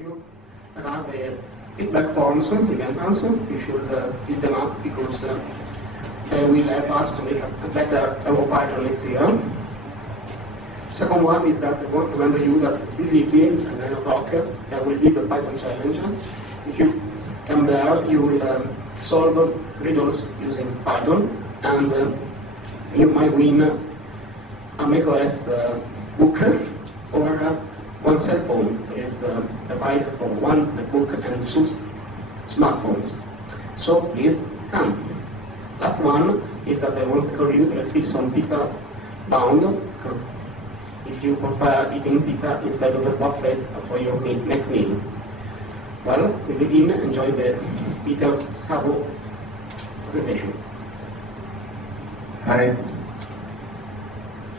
You have a feedback forms, event answer. You should fill them up because they will help us to make a better EuroPython next year. Second one is that I want to remind you that this evening at 9 o'clock there will be the Python challenge. If you come there, you will solve riddles using Python, and you might win a macOS book or one cell phone. There is a prize for one book and 2 smartphones. So please come. Last one is that I want to call you to receive some pizza bound. If you prefer eating pizza instead of a buffet for your next meal. Well, we begin. Enjoy the Péter Szabó presentation. Hi.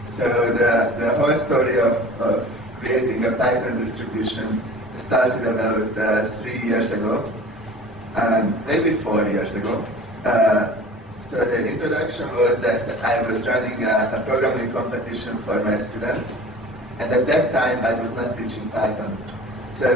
So the whole story of creating a Python distribution started about 3 years ago, maybe 4 years ago. So the introduction was that I was running a programming competition for my students, and at that time I was not teaching Python. So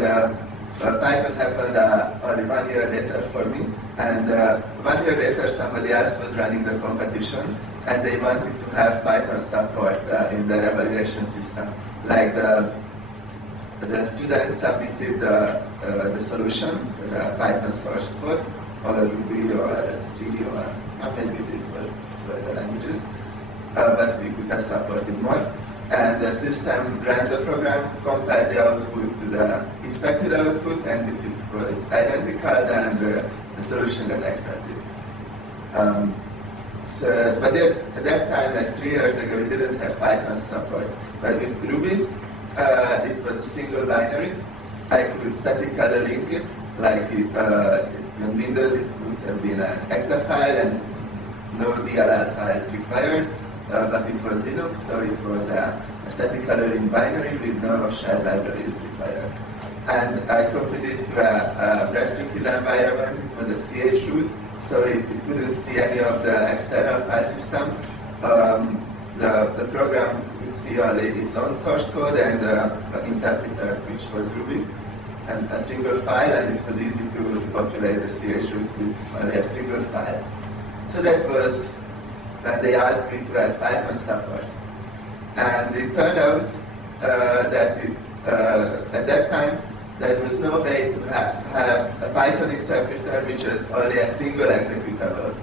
Python happened only 1 year later for me, and 1 year later somebody else was running the competition, and they wanted to have Python support in their evaluation system. Like the students submitted the solution as a Python source code, or Ruby or C, or maybe these were the languages, but we could have supported more. And the system ran the program, compared the output to the expected output, and if it was identical, then the solution got accepted. But at that time, like 3 years ago, we didn't have Python support. But with Ruby, it was a single binary. I could statically link it, like in Windows it would have been an exe file and no DLL files required, but it was Linux, so it was a statically linked binary with no shell libraries required. And I copied it to a restricted environment. It was a CH root, so it couldn't see any of the external file system. The program could see only its own source code and the interpreter, which was Ruby, and a single file, and it was easy to populate the CH root with only a single file. So that was when they asked me to add Python support. And it turned out that at that time, there was no way to have a Python interpreter which is only a single executable,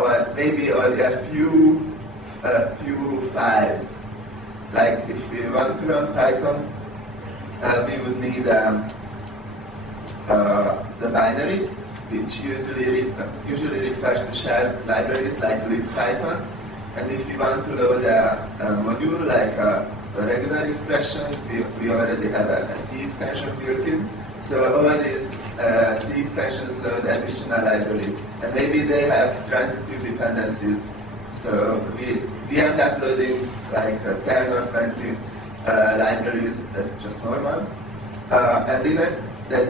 or maybe only a few files. Like if we want to run Python, we would need the binary, which usually refers to shared libraries like libpython. And if we want to load a module like regular expressions, we already have a C extension built in. So all these C extensions load additional libraries, and maybe they have transitive dependencies. So we end up loading like 10 or 20 libraries. That's just normal. And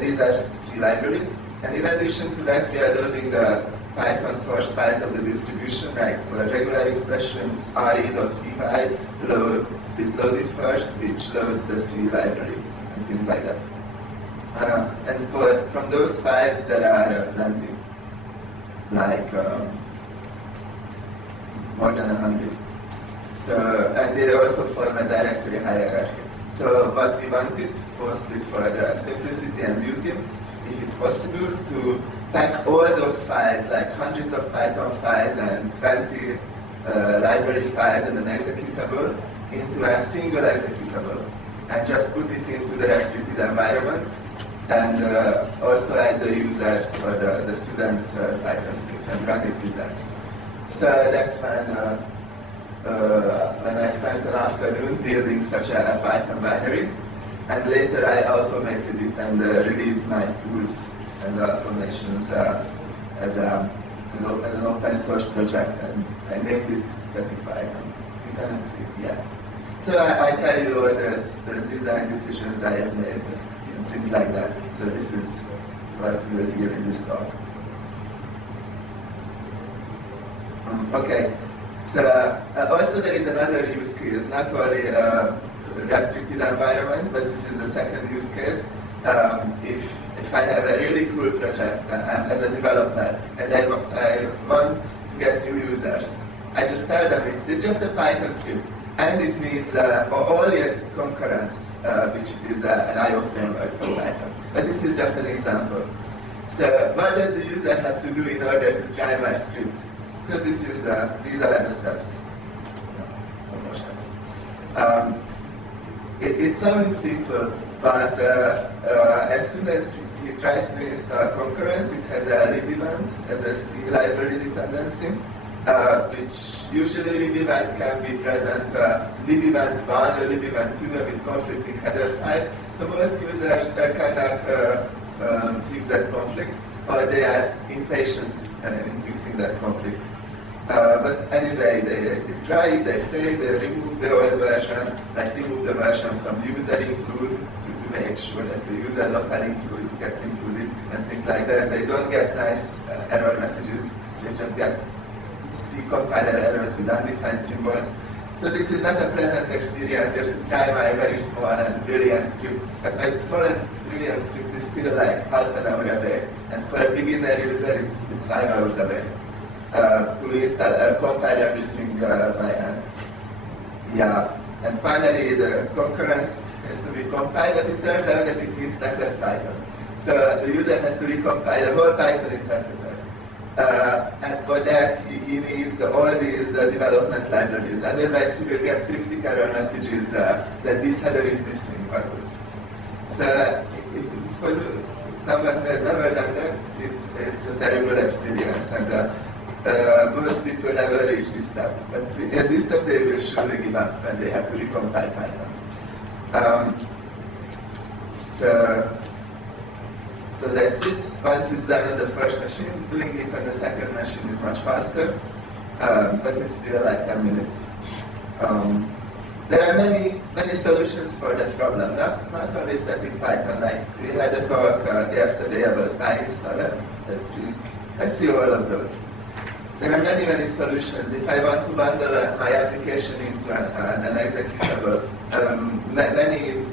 these are C libraries. And in addition to that, we are loading the Python source files of the distribution, like regular expressions, re.py is loaded first, which loads the C library, and things like that. And from those files, there are plenty, like more than 100. So, and they also form a directory hierarchy. So what we wanted, mostly for simplicity and beauty, if it's possible to pack all those files, like hundreds of Python files and 20 library files and an executable, into a single executable, and just put it into the restricted environment, and also add the users or the students' Python script and run it with that. So that's when I spent an afternoon building such a Python binary, and later I automated it and released my tools and automations as an open source project, and I named it Static Python. You cannot see it yet. So I tell you all the design decisions I have made and things like that. So this is what we will hear in this talk. Okay. So also there is another use case, not only a restricted environment, but this is the second use case. If I have a really cool project as a developer and I want to get new users, I just tell them it's just a Python script and it needs only concurrence, which is an I/O framework for Python. But this is just an example. So what does the user have to do in order to try my script? So these are the steps. No more steps. It sounds simple, but as soon as he tries to install concurrence, it has a lib event as a C library dependency, which usually lib event can be present lib event 1 or lib event 2 with conflicting header files. So most users cannot fix that conflict, or they are impatient in fixing that conflict. But anyway, they try it, they fail, they remove the old version, like remove the version from user include to make sure that the user local include gets included and things like that. They don't get nice error messages, they just get C compiler errors with undefined symbols. So this is not a pleasant experience just to try my very small and brilliant script. But my small and brilliant script is still like half an hour away, and for a beginner user it's 5 hours away. To install, compile everything by hand. Yeah, and finally the concurrence has to be compiled, but it turns out that it needs necklace Python. So the user has to recompile the whole Python interpreter. And for that he needs all these development libraries, otherwise he will get cryptic error messages that this header is missing. So for someone who has never done that, it's a terrible experience. And most people never reach this step, but at this step they will surely give up when they have to recompile Python. So that's it. Once it's done on the first machine, doing it on the second machine is much faster, but it's still like 10 minutes. There are many solutions for that problem, not only static Python. Like we had a talk yesterday about PyInstaller. Let's see all of those. There are many solutions. If I want to bundle my application into an executable, many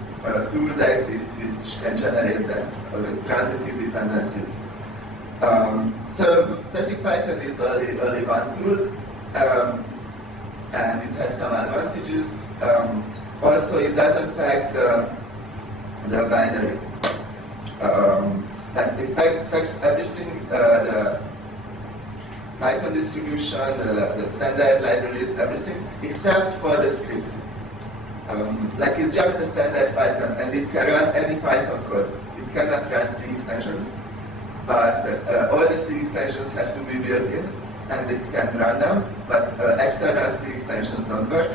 tools exist which can generate them with transitive dependencies. So static Python is only one tool, and it has some advantages. Also, it doesn't pack the binary. Like it packs everything. The Python distribution, the standard libraries, everything, except for the script. Like it's just a standard Python, and it can run any Python code. It cannot run C extensions, but all the C extensions have to be built in, and it can run them, but external C extensions don't work,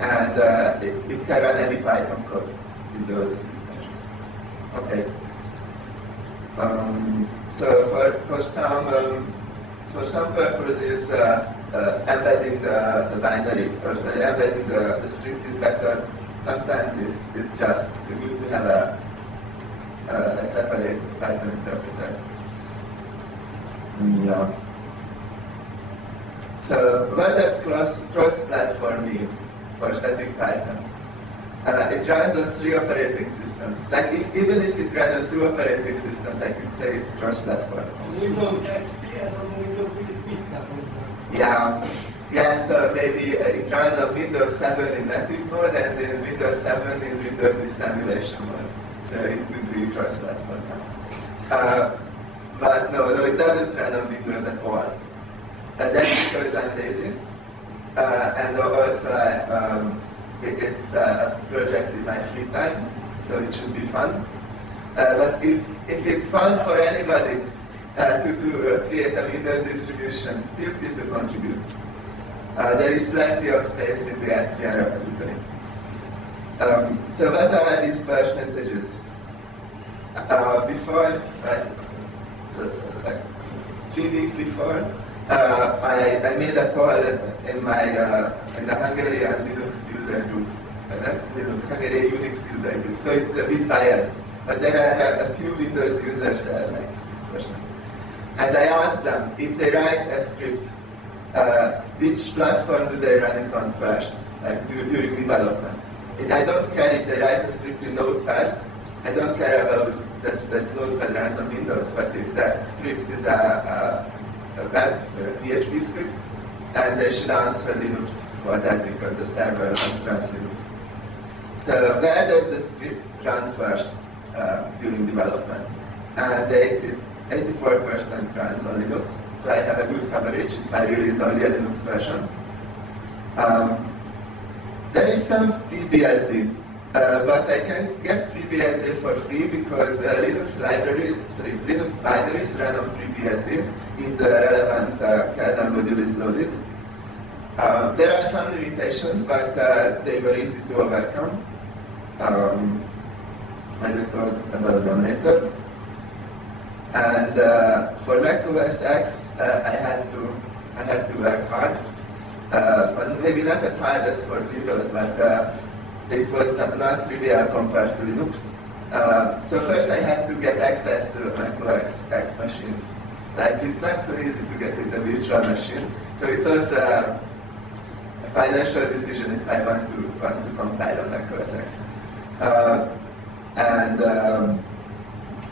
and it can run any Python code with those C extensions. Okay. So for some purposes, embedding the binary or embedding the script is better. Sometimes it's just good to have a separate Python interpreter. Yeah. So what does cross-platform mean for static Python? It runs on 3 operating systems. Like even if it ran on 2 operating systems, I could say it's cross-platform. Windows XP and on Windows Vista. Yeah, so maybe it runs on Windows 7 in native mode and then Windows 7 in Windows Vista emulation mode. So it would be cross-platform now. But no, it doesn't run on Windows at all. That's because I'm lazy. And also it's a project in my free time, so it should be fun. But if it's fun for anybody to create a Windows distribution, feel free to contribute. There is plenty of space in the SVR repository. So what are these percentages? Before, like 3 weeks before, I made a poll in the Hungarian Linux user group. That's Linux, Hungarian Unix user group. So it's a bit biased. But there are a few Windows users there, like 6%. And I asked them, if they write a script, which platform do they run it on first, like during development? And I don't care if they write a script in Notepad I don't care about that Notepad runs on Windows, but if that script is a web PHP script, and they should answer Linux for that because the server runs Linux. So where does the script run first during development? And 84% runs on Linux, so I have a good coverage if I release only a Linux version. There is some FreeBSD, but I can get FreeBSD for free because Linux binaries run on FreeBSD if the relevant kernel module is loaded. There are some limitations, but they were easy to overcome. I will talk about them later. And for macOS X, I had to work hard. But maybe not as hard as for Windows, but it was not trivial compared to Linux. So first I had to get access to macOS X machines. Like, it's not so easy to get it a virtual machine. So it's also a financial decision if I want to compile on macOS X.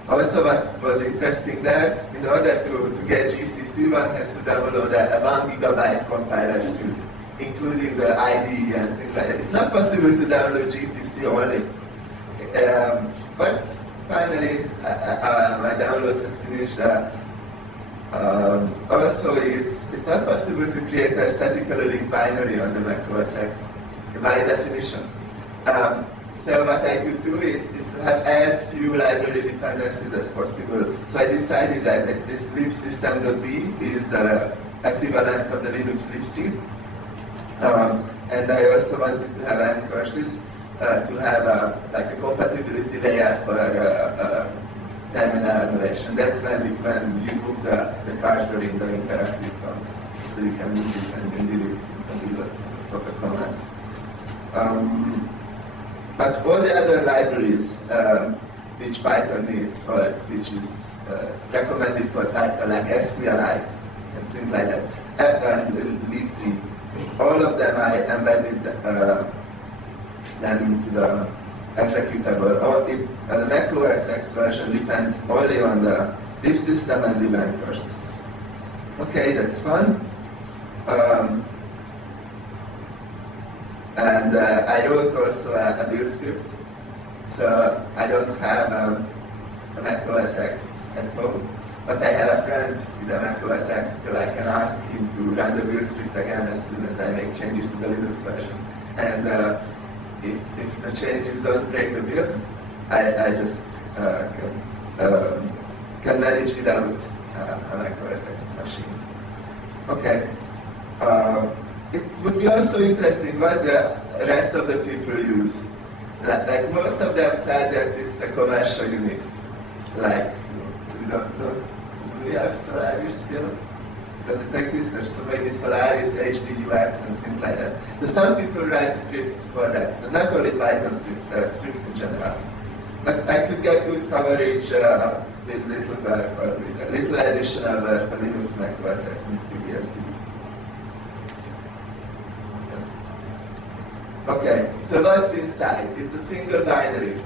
Also what was interesting there, in order to get GCC, one has to download a 1 gigabyte compiler suite, including the IDE and things like that. It's not possible to download GCC only. But finally, my download has finished. Also, it's not possible to create a statically linked binary on the macOS X, by definition. So what I could do is to have as few library dependencies as possible. So I decided that this libsystem.b is the equivalent of the Linux libc. And I also wanted to have n-courses to have like a compatibility layer for terminal emulation. That's when you move the cursor in the interactive prompt. So you can move it and delete of the command. But all the other libraries which Python needs, or which is recommended for Python, like SQLite and things like that, and libc, all of them I embedded them into the executable. The macOS X version depends only on the libsystem and lib courses. Okay, that's fun. And I wrote also a build script. So I don't have a macOS X at home, but I have a friend with a macOS X, so I can ask him to run the build script again as soon as I make changes to the Linux version. And if the changes don't break the build, I just can manage without a macOS X machine. Okay. It would be also interesting what the rest of the people use. Like most of them said that it's a commercial Unix. Like, we don't know, do we have Solaris still? Does it exist? There's so maybe Solaris, HBUX, and things like that. So some people write scripts for that, but not only Python scripts, scripts in general. But I could get good coverage with little work, or with a little additional work for Linux, macOS X, and FreeBSD. Okay, so what's inside? It's a single binary.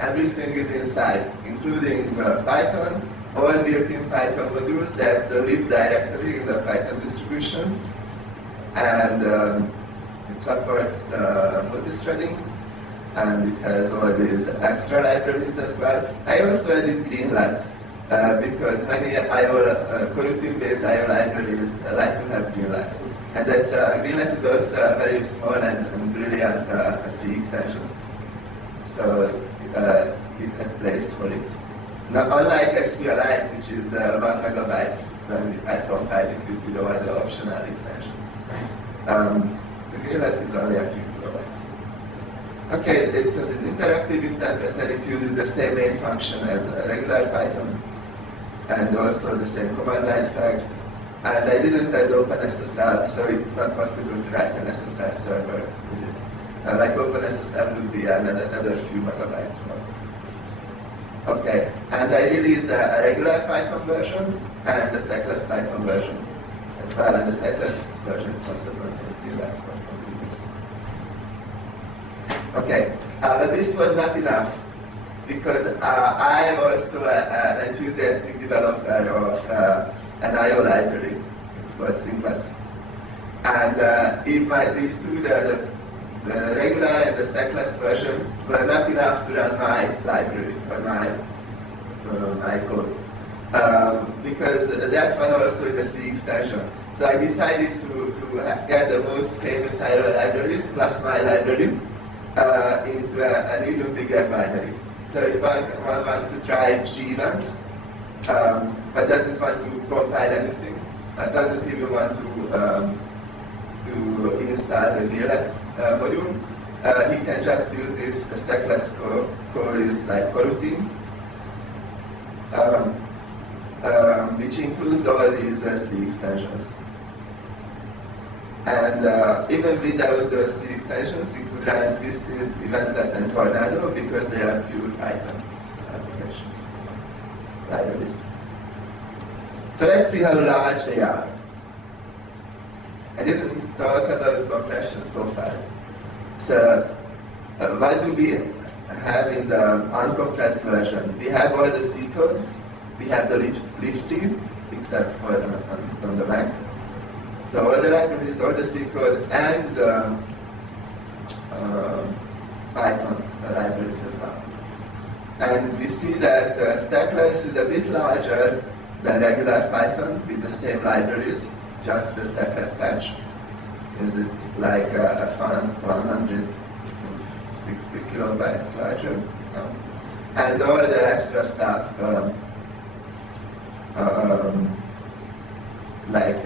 Everything is inside, including Python, all built-in Python modules. That's the lib directory in the Python distribution. And it supports multi-threading, and it has all these extra libraries as well. I also added Greenlight, because many coroutine-based IO libraries like to have Greenlight. And that Greenlight is also a very small and brilliant C extension. So it had place for it. Now, unlike SQLite, which is 1 megabyte, when I compiled it with all the optional extensions. So Greenlight is only a few kilobytes. Okay, it has an interactive interpreter. It uses the same main function as regular Python, and also the same command line flags. And I didn't add OpenSSL, so it's not possible to write an SSL server with it. Like OpenSSL would be another few megabytes more. Okay, and I released a regular Python version and the stackless Python version as well, and the stackless version also contains Greenlight for completeness. Okay, but this was not enough. because I am also an enthusiastic developer of an I/O library. It's called Synclass. And these two, the regular and the stackless version, were not enough to run my library or my code. Because that one also is a C extension. So I decided to get the most famous I/O libraries plus my library into an even bigger binary. So if one wants to try G-Event, but doesn't want to compile anything, doesn't even want to install the real module, he can just use this stackless code is like coroutine, which includes all these C extensions. And even without those C extensions, we could run Twisted, Eventlet, and Tornado because they are pure Python applications, libraries. So let's see how large they are. I didn't talk about compression so far. So what do we have in the uncompressed version? We have all the C code, we have the libc, except for on the Mac. So all the libraries, all the C code, and the Python libraries as well. And we see that stackless is a bit larger than regular Python with the same libraries, just the stackless patch. Is it like a fun 160 kilobytes larger? No. And all the extra stuff, like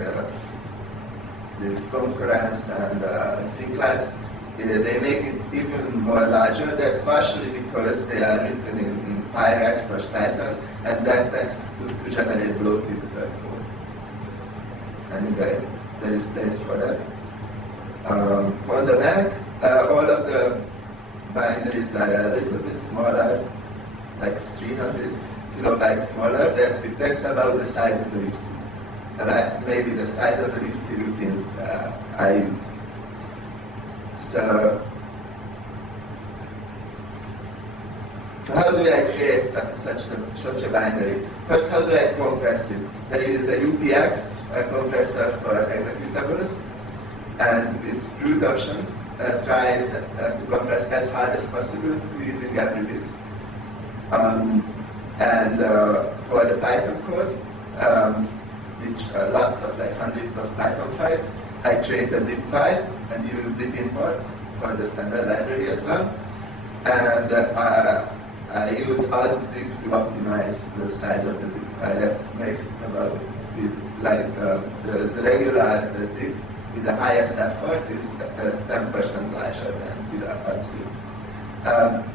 this concurrence and Synclass, they make it even more larger. That's partially because they are written in Pyrex or Cython, and that tends to generate bloated code. Anyway, there is place for that. On the Mac, all of the binaries are a little bit smaller, like 300 kilobytes smaller. That's about the size of the libc. Maybe the size of the libc routines I use. So how do I create such a binary? First, how do I compress it? There is the UPX compressor for executables, and its root options tries to compress as hard as possible, squeezing every bit. And for the Python code, which are lots of like hundreds of Python files, I create a zip file and use zip import for the standard library as well. And I use alt-zip to optimize the size of the zip file. That makes about like the regular zip with the highest effort is 10% larger than with the alt-zip.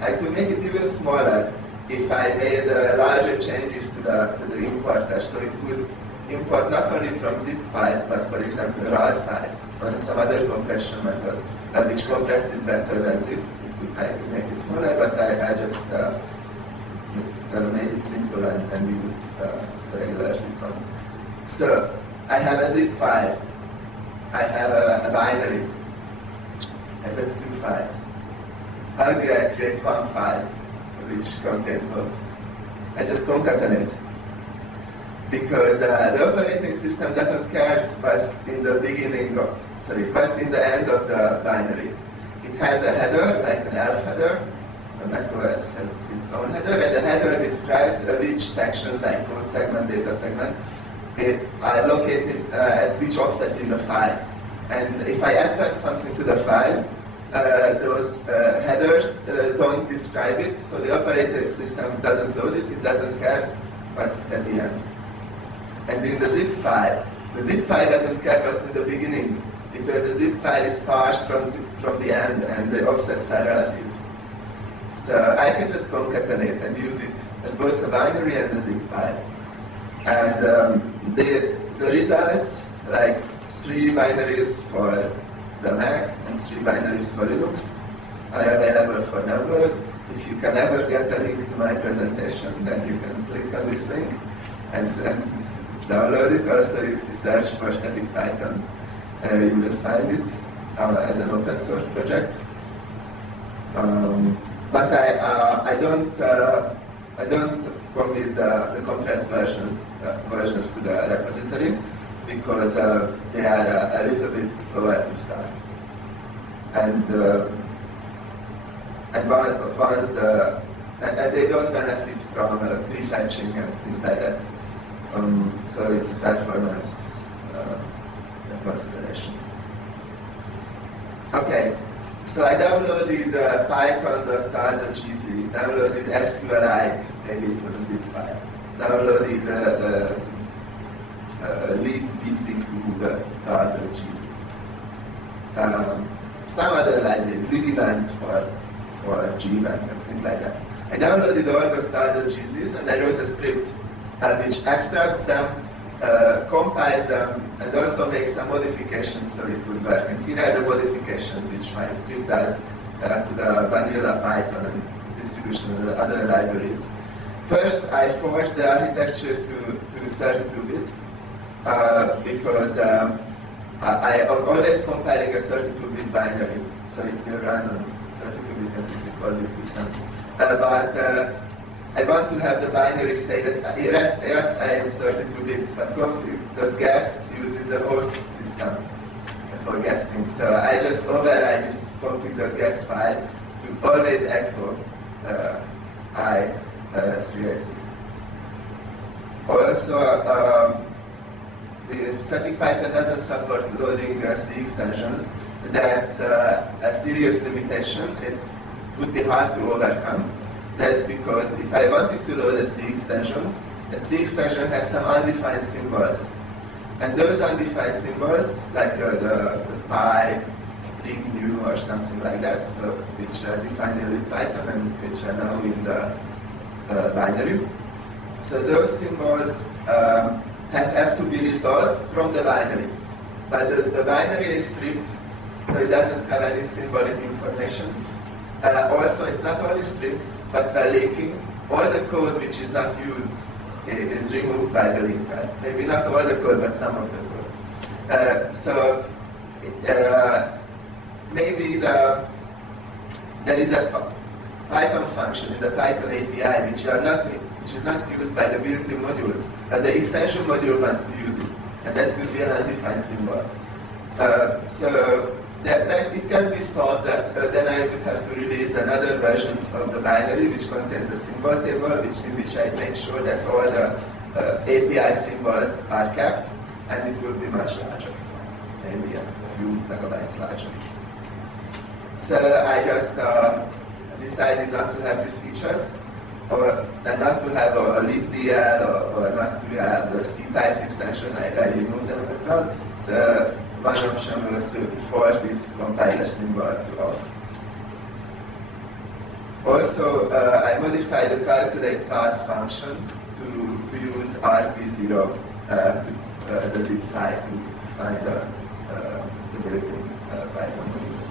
I could make it even smaller if I made larger changes to the importer, so it could import not only from zip files, but for example RAR files or some other compression method, which compresses better than zip. I could make it smaller, but I just made it simple and used the regular zip file. So I have a zip file, I have a binary, and that's two files. How do I create one file which contains both? I just concatenate. Because the operating system doesn't care what's in the beginning of, what's in the end of the binary. It has a header, like an ELF header. The macOS has its own header, and the header describes which sections, like code segment, data segment, are located at which offset in the file. And if I append something to the file, those headers don't describe it, so the operating system doesn't load it, it doesn't care what's at the end. And in the zip file doesn't care what's in the beginning, because the zip file is parsed from the end and the offsets are relative. So I can just concatenate and use it as both a binary and a zip file. And the results, like 3 binaries for the Mac and 3 binaries for Linux, are available for download. If you can ever get a link to my presentation, then you can click on this link and download it. Also, if you search for static Python, you will find it as an open source project. but I don't commit the compressed versions to the repository because they are a little bit slower to start. And they don't benefit from prefetching and things like that. So it's performance consideration. Okay, so I downloaded python.tar.gz, downloaded SQLite, maybe it was a zip file, downloaded libbc2.tar.gz. Some other libraries, libevent for gevent and things like that. I downloaded all those tar.gzs and I wrote a script which extracts them, compiles them, and also makes some modifications so it would work. And here are the modifications which my script does to the vanilla Python and distribution of the other libraries. First, I forced the architecture to 32-bit because I am always compiling a 32-bit binary, so it will run on 32-bit and 64-bit systems. But I want to have the binary say that yes, I am 32 bits, but config.guest uses the host system for guesting. So I just override this config.guest file to always echo I386. Also, the static Python doesn't support loading C extensions. That's a serious limitation. It would be hard to overcome. That's because if I wanted to load a C extension, that C extension has some undefined symbols. And those undefined symbols, like the pi, string new, or something like that, so which are defined in Python and which are now in the binary. So those symbols have to be resolved from the binary. But the binary is stripped, so it doesn't have any symbolic information. Also, it's not only stripped, but we're linking. All the code which is not used is removed by the linker. Maybe not all the code, but some of the code. Maybe there is a Python function in the Python API which is not used by the built-in modules, but the extension module wants to use it, and that will be an undefined symbol. That it can be solved that then I would have to release another version of the binary which contains the symbol table, in which I make sure that all the API symbols are kept, and it will be much larger, maybe a few megabytes larger. So I just decided not to have this feature, and not to have a libdl or not to have the C-types extension. I removed them as well. So one option was to force this compiler symbol to off. Also, I modified the calculate pass function to use rp0 as a zip file to find the built-in Python modules.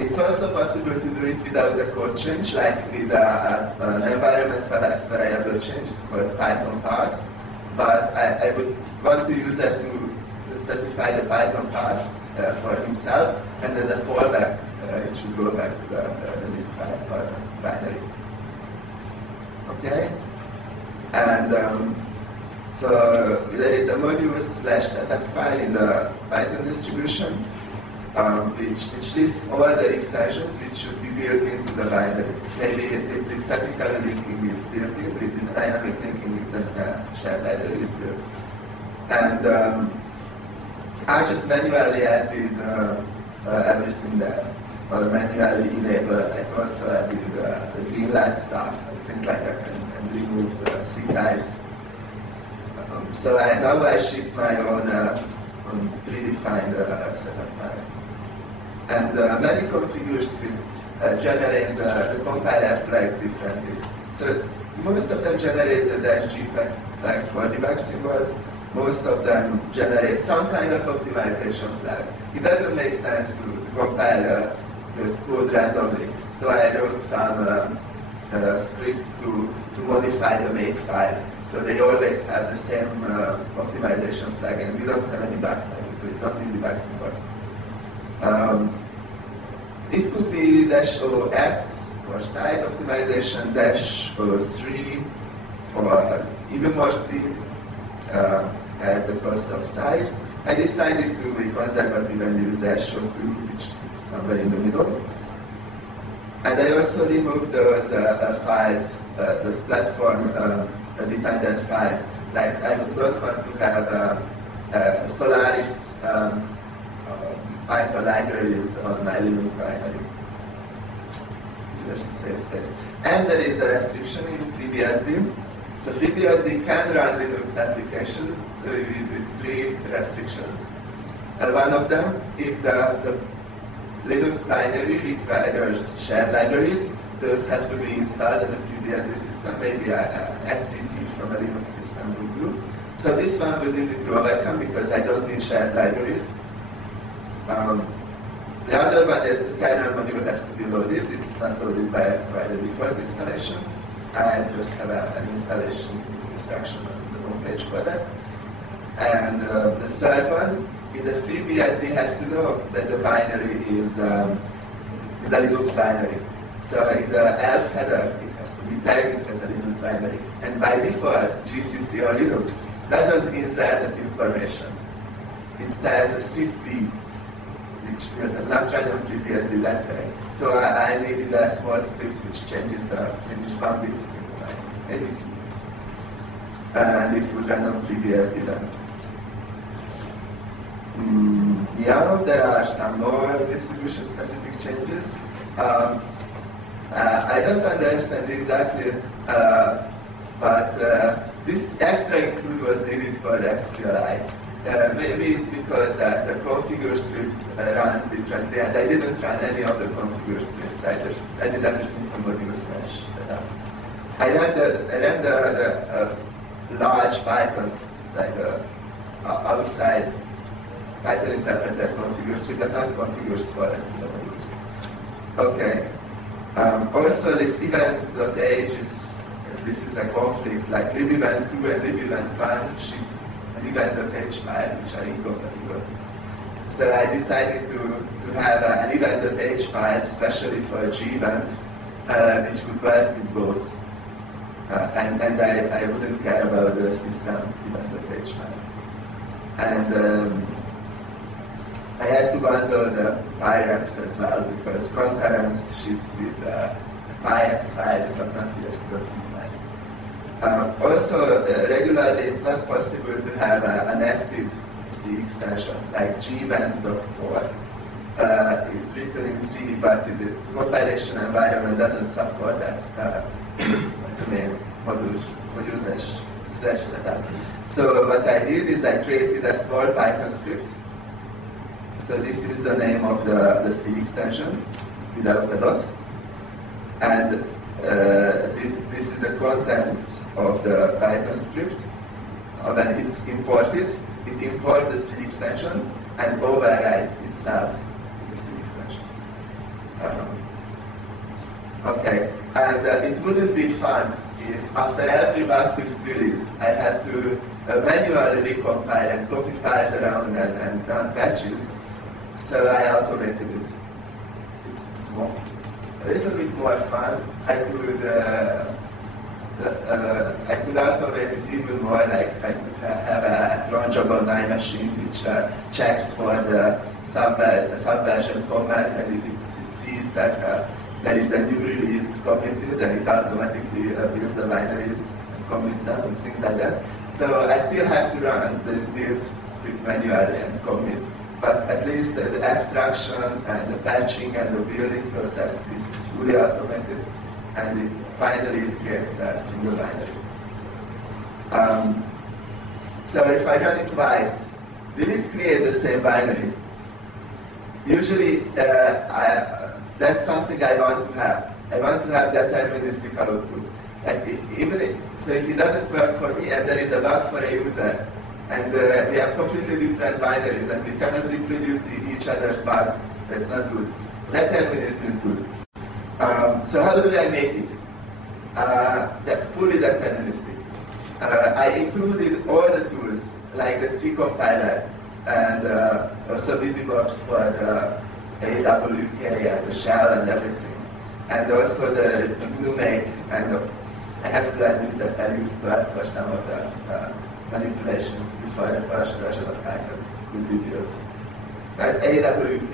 It's also possible to do it without a code change, like with an environment variable change. It's called Python pass. But I would want to use that to specify the Python pass for himself, and as a fallback, it should go back to the zip file or binary. Okay? And so there is a modules/setup file in the Python distribution, which lists all the extensions which should be built into the binary. Maybe with statically linking it's built in, with dynamic linking the shared library is built. And I just manually added everything there, or manually enable. I also added the green light stuff, and things like that, and remove the C types. So now I ship my own predefined setup file. And many configure scripts generate the compiler flags differently. So most of them generate the -g flag for debug symbols. Most of them generate some kind of optimization flag. It doesn't make sense to compile just code randomly. So I wrote some scripts to modify the make files. So they always have the same optimization flag, and we don't have a debug flag. We don't need debug symbols. It could be -OS for size optimization, -O3 for even more speed at the cost of size. I decided to be conservative and use -O2, which is somewhere in the middle. And I also removed those files, those platform-dependent files. Like I don't want to have Solaris Python libraries on my Linux binary. Just to save space. And there is a restriction in FreeBSD. So FreeBSD can run Linux applications with 3 restrictions. One of them, if the Linux binary requires shared libraries, those have to be installed in the FreeBSD system. Maybe an SCP from a Linux system would do. So this one was easy to overcome because I don't need shared libraries. The other one is the kernel module has to be loaded. It's not loaded by the default installation. I just have an installation instruction on the homepage for that. And the third one is that FreeBSD has to know that the binary is a Linux binary. So in the ELF header, it has to be tagged as a Linux binary. And by default, GCC or Linux doesn't insert that information. It says a sysv, which will not run on FreeBSD that way. So I needed a small script which changes one bit, maybe 2 bits. And it would run on FreeBSD then. Yeah, there are some more distribution-specific changes. I don't understand exactly, but this extra include was needed for the SQLite. Maybe it's because the configure scripts runs differently, and I didn't run any of the configure scripts. I did everything from module/setup. I ran the large Python, like outside Python interpreter configure script, but not configures for the modules. Okay. Also, this event.h this is a conflict, like libevent2 and libevent1 ship an event.h file, which are incompatible. So I decided to have an event.h file, especially for gevent, which would work with both. And I wouldn't care about the system event.h file. And I had to bundle the pyrex as well, because concurrence ships with the pyx file, but not with the std file. Also, regularly it's not possible to have a nested C extension, like gevent.core is written in C, but the compilation environment doesn't support that main module/setup. So what I did is I created a small Python script. So this is the name of the C extension without a dot. And this is the contents of the Python script. When it's imported, it imports the C extension and overrides itself the C extension. Okay, and it wouldn't be fun if after every bug-fixed release I have to manually recompile and copy files around and run patches. So I automated it. It's a little bit more fun. I could automate it even more, like I could have a cronjob on my machine which checks for the subversion command, and if it sees that there is a new release committed, then it automatically builds the binaries and commits them and things like that. So I still have to run this build script manually and commit. But at least the extraction and the patching and the building process is fully automated, and finally it creates a single binary. So if I run it twice, will it create the same binary? Usually, that's something I want to have. I want to have deterministic output. So if it doesn't work for me and there is a bug for a user, and we have completely different binaries and we cannot reproduce each other's bugs, that's not good. Determinism is good. So how do I make it? Fully deterministic. I included all the tools, like the C compiler and also VisiBox for AWK, the shell and everything. And also the GNU make, and I have to admit that I used Perl for some of the manipulations before the first version of Python could be built. But AWK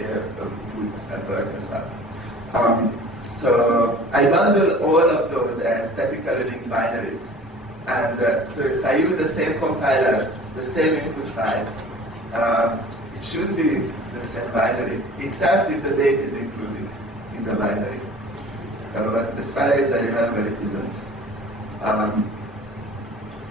would have worked as well. So I bundle all of those as statically linked binaries. And so I use the same compilers, the same input files. It should be the same binary, except if the date is included in the binary. But as far as I remember, it isn't.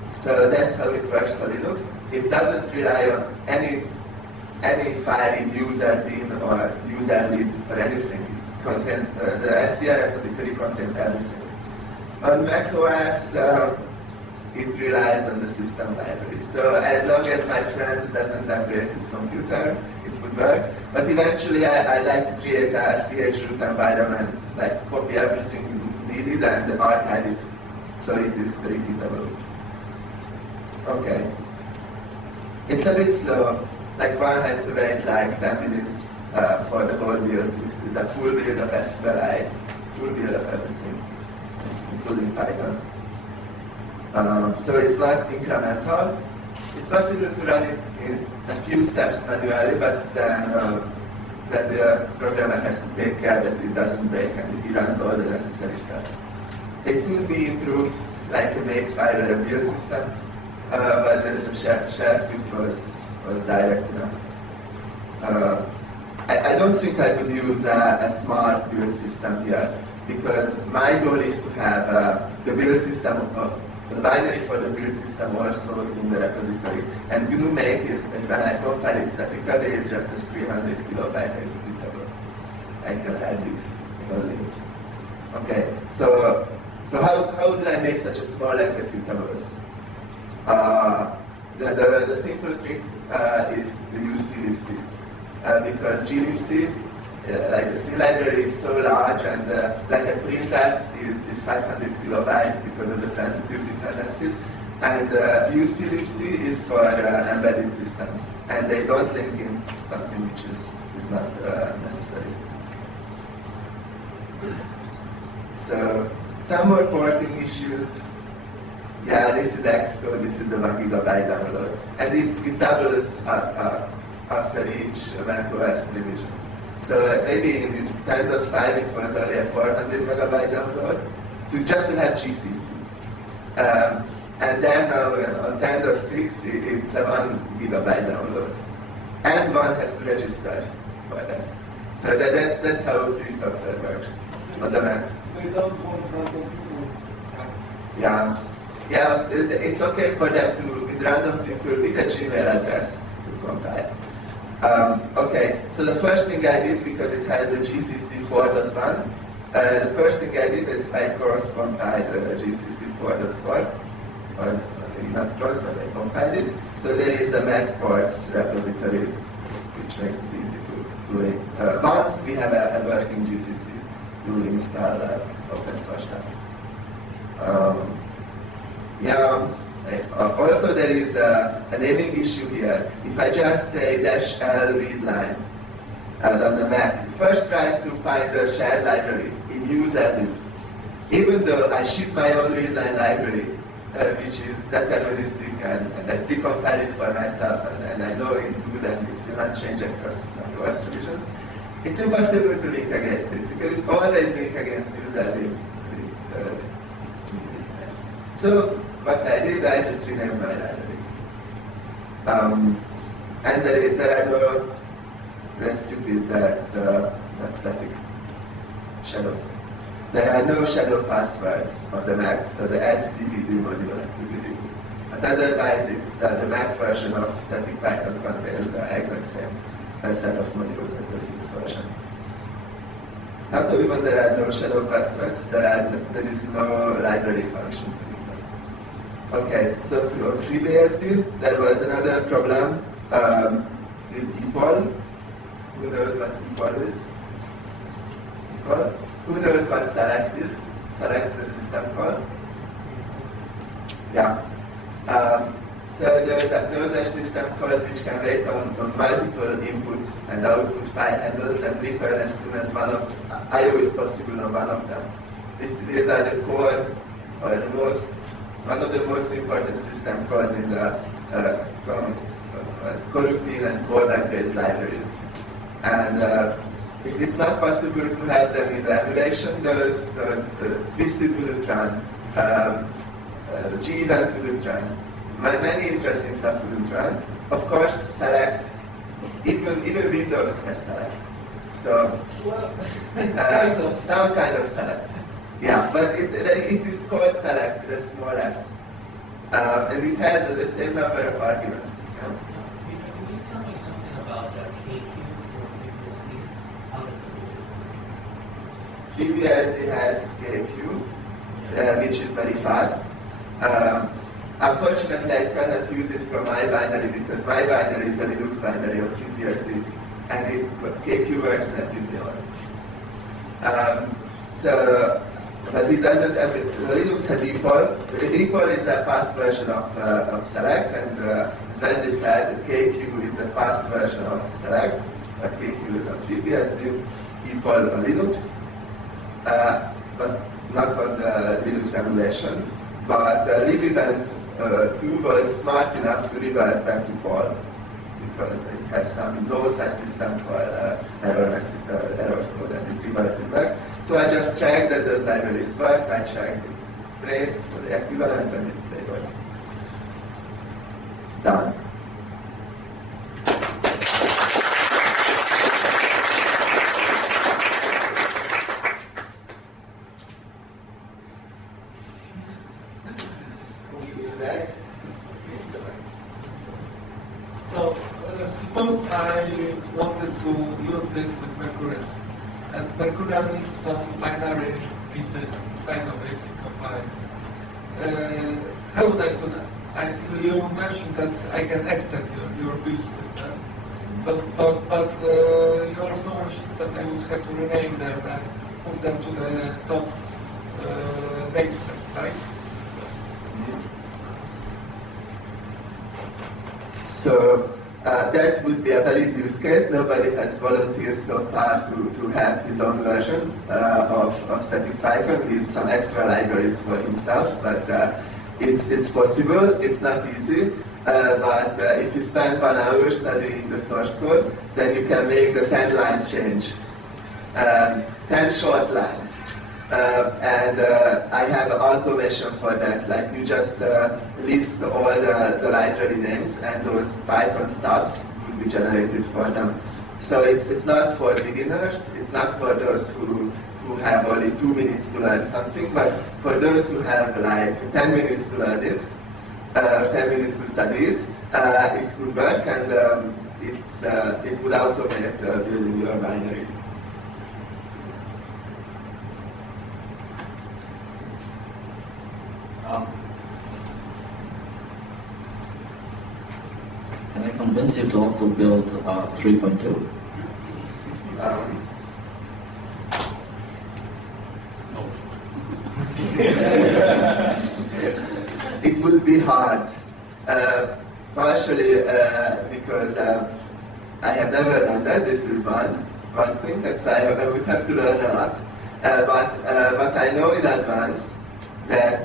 So that's how it works on Linux. It doesn't rely on any file in user bin or user lib or anything. It contains, the SVR repository contains everything. On macOS, it relies on the system library. So as long as my friend doesn't upgrade his computer, it would work. But eventually I like to create a chroot environment, like to copy everything needed and archive it so it is repeatable. Okay. It's a bit slow. Like one has to wait like 10 minutes for the whole build. This is a full build of SQLite, full build of everything, including Python. So it's not incremental. It's possible to run it in a few steps manually, but then the programmer has to take care that it doesn't break and he runs all the necessary steps. It could be improved like a makefile or a build system, but the shell script was direct enough. I don't think I would use a smart build system here, because my goal is to have the build system, the binary for the build system also in the repository. And GNU make is, when I compile it statically, it's just a 300 kilobyte executable. I can add it in Linux. Okay, so how do I make such a small executables? The simple trick is to use glibc, because glibc, like the C library is so large, and like a printf is 500 kilobytes because of the transitive dependencies, and uclibc is for embedded systems, and they don't link in something which is not necessary. So some more porting issues. Yeah, this is Xcode, this is the 1 gigabyte download. And it doubles after each macOS revision. So maybe in 10.5 it was only a 400 megabyte download, just to have GCC. And then on 10.6 it's a 1 gigabyte download. And one has to register for that. So that's how free software works on the Mac. They don't want random people. Yeah. Yeah, it's okay for them to, with random people, with a Gmail address to compile. Okay, so the first thing I did, because it had the GCC 4.1, the first thing I did is I cross-compiled GCC 4.4, or not cross, but I compiled it. So there is the Mac ports repository, which makes it easy to link. Once we have a working GCC to install open source stuff. Yeah. Also, there is a naming issue here. If I just say -l readline on the Mac, it first tries to find the shared library in userlib, even though I ship my own readline library, which is deterministic, and I precompile it for myself, and I know it's good and it will not change across revisions. It's impossible to link against it, because it's always linked against userlib. So what I did, I just renamed my library. And there are no, that's stupid, that's static shadow. There are no shadow passwords on the Mac, so the SPDB module had to be removed. But otherwise, the Mac version of static Python contains the exact same set of modules as the Linux version. Not even there are no shadow passwords, there is no library function. Okay, so for FreeBSD, there was another problem with equal. Who knows what equal is? Equal. Who knows what select is? Select is a system call. Yeah. So there's a system calls which can wait on multiple input and output file handles and return as soon as one of possible on one of them. These are the core, or one of the most important system calls in the coroutine and callback-based libraries. And if it's not possible to have them in the emulation, those twisted wouldn't run, G-event wouldn't run. Many interesting stuff wouldn't run. Of course, select. Even Windows has select. So some kind of select. Yeah, but it is called select with a small s, and it has the same number of arguments. Yeah. Can you tell me something about KQ for FreeBSD? FreeBSD has KQ, which is very fast. Unfortunately, I cannot use it for my binary because my binary is a Linux binary of FreeBSD, and KQ works natively on it. But it doesn't have it. Linux has equal. Equal is a fast version of select, and as Wesley said, KQ is the fast version of select, but KQ is on FreeBSD, equal on Linux, but not on the Linux emulation. But libevent 2 was smart enough to revert back to call because it has some low-size system called error code, and it reverted back. So I just checked that those libraries work. I checked its trace for the equivalent, and they work. Done. So, suppose I wanted to use this with Mercurial, and Mercurial needs some binary pieces inside of it combined. How would I do that? You mentioned that I can extend your build system, so, but you also mentioned that I would have to rename them and move them to the top namespace, right? So that would be a valid use case. Nobody has volunteered so far to have his own version of static Python with some extra libraries for himself, but it's possible. It's not easy, but if you spend 1 hour studying the source code, then you can make the 10-line change, 10 short lines. And I have automation for that, like you just list all the library names and those Python stubs will be generated for them. So it's not for beginners, it's not for those who have only 2 minutes to learn something, but for those who have like 10 minutes to learn it, 10 minutes to study it, it would work, and it would automate building your binary. Can I convince you to also build 3.2? It will be hard, partially because I have never done that. This is one thing, that's why I would have to learn a lot. But I know in advance that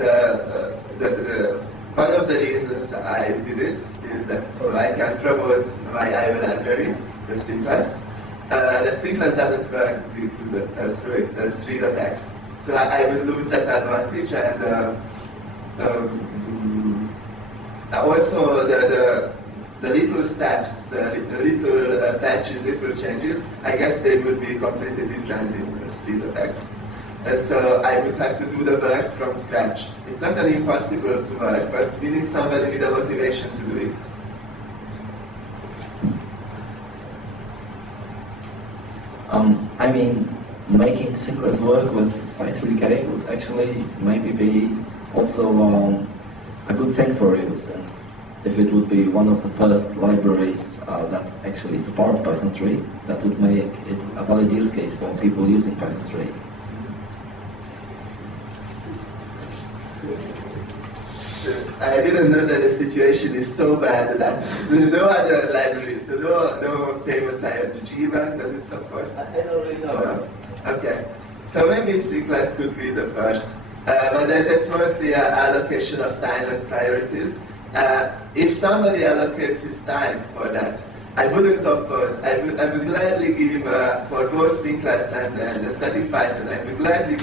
one of the reasons I did it is that so I can promote my IO library, the C-class. That C-class doesn't work with the S3.x. So I will lose that advantage, and also the little steps, the little patches, little changes, I guess they would be completely different in S3.x. So I would have to do the work from scratch. It's not an impossible to work, but we need somebody with a motivation to do it. I mean, making C-class work with Py3k would actually maybe be also a good thing for you, since if it would be one of the first libraries that actually support Python 3, that would make it a valid use case for people using Python 3. I didn't know that the situation is so bad that there's no other libraries, so no famous IRGG event, does it support? I don't really know. No. Okay, so maybe C class could be the first, but that's mostly an allocation of time and priorities. If somebody allocates his time for that, I wouldn't oppose. I would gladly give for both C class and the static Python. I would gladly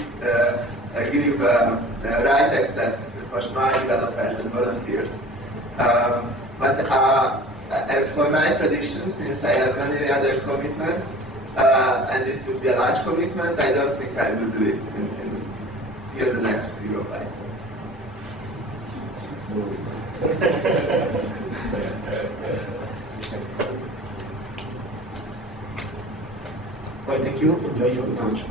give write access for smart developers and volunteers. But as for my prediction, since I have many other commitments, and this would be a large commitment, I don't think I will do it till the next EuroPython. Well, thank you. Enjoy your lunch.